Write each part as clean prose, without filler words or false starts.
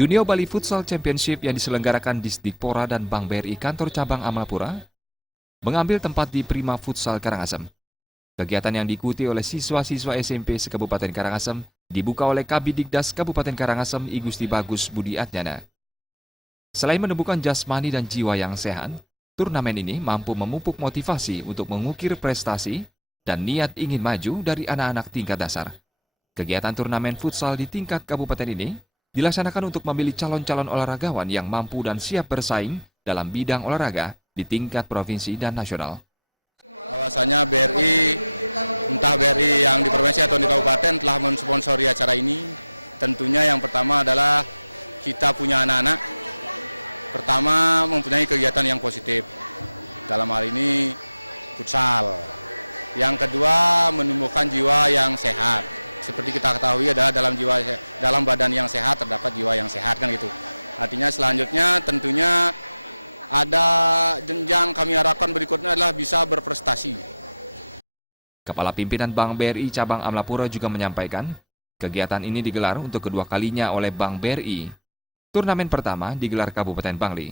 Junior Bali Futsal Championship yang diselenggarakan di Disdikpora dan Bank BRI Kantor Cabang Amalpura mengambil tempat di Prima Futsal Karangasem. Kegiatan yang diikuti oleh siswa-siswa SMP se-Kabupaten Karangasem dibuka oleh Kabidikdas Kabupaten Karangasem I Gusti Bagus Budi Atnyana. Selain menumbuhkan jasmani dan jiwa yang sehat, turnamen ini mampu memupuk motivasi untuk mengukir prestasi dan niat ingin maju dari anak-anak tingkat dasar. Kegiatan turnamen futsal di tingkat kabupaten ini dilaksanakan untuk memilih calon-calon olahragawan yang mampu dan siap bersaing dalam bidang olahraga di tingkat provinsi dan nasional. Bahwasanya BRI, entah BRI yang di provinsi atau di kabupaten telah mensponsori acara ini. Tentunya yang pertama adalah kita punya anak-anak, pertama mempunyai kegiatan yang positif. Dalam hal ini futsal. Yang kedua menumbuhkan jiwa yang sehat. Seperti kita ketahui adalah dalam badan yang sehat terdapat jiwa yang sehat kan gitu. Artinya selanjutnya tentunya ada jenjang kami harapkan berikutnya adalah bisa berprestasi. Kepala Pimpinan Bank BRI Cabang Amalpura juga menyampaikan, kegiatan ini digelar untuk kedua kalinya oleh Bank BRI. Turnamen pertama digelar Kabupaten Bangli.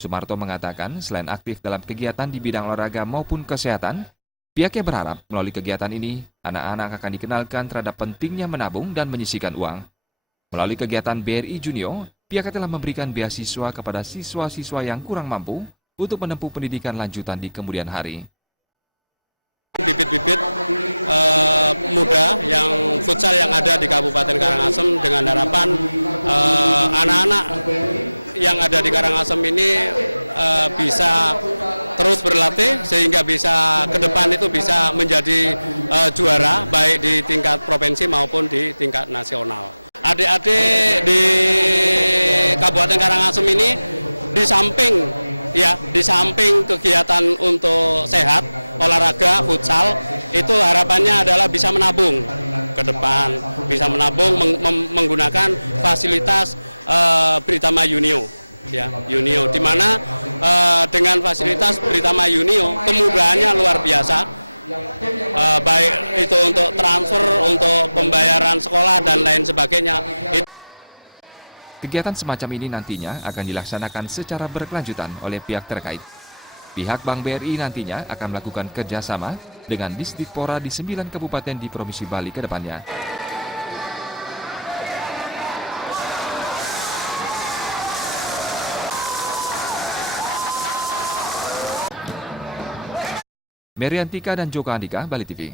Sumarto mengatakan selain aktif dalam kegiatan di bidang olahraga maupun kesehatan, pihaknya berharap melalui kegiatan ini, anak-anak akan dikenalkan terhadap pentingnya menabung dan menyisihkan uang. Melalui kegiatan BRI Junior, pihaknya telah memberikan beasiswa kepada siswa-siswa yang kurang mampu untuk menempuh pendidikan lanjutan di kemudian hari. Bibit-bibit muda yang futsal yang ada di Kabupaten Karangasem dengan harapan anak-anak yang ada di Karangasem ini bisa terus berlatih sehingga bisa ke depan itu bisa menjadi juara baik di tingkat provinsi maupun di tingkat nasional. Adik-adik di Kabupaten Karangasem ini di samping kegiatan untuk sehat, olahraga, futsal, itu harapannya adalah bisa menabung ke depan, bisa menabung menggunakan fasilitas Britama Junio. Ya, Junio, di mana dengan fasilitas Britama Junio kemudahannya luar biasa, baik itu untuk transfer, untuk pembayaran sekolah dan lain sebagainya. Kegiatan semacam ini nantinya akan dilaksanakan secara berkelanjutan oleh pihak terkait. Pihak Bank BRI nantinya akan melakukan kerjasama dengan Disdikpora di 9 kabupaten di Provinsi Bali ke depannya. Meriantika dan Joko Andika, Bali TV.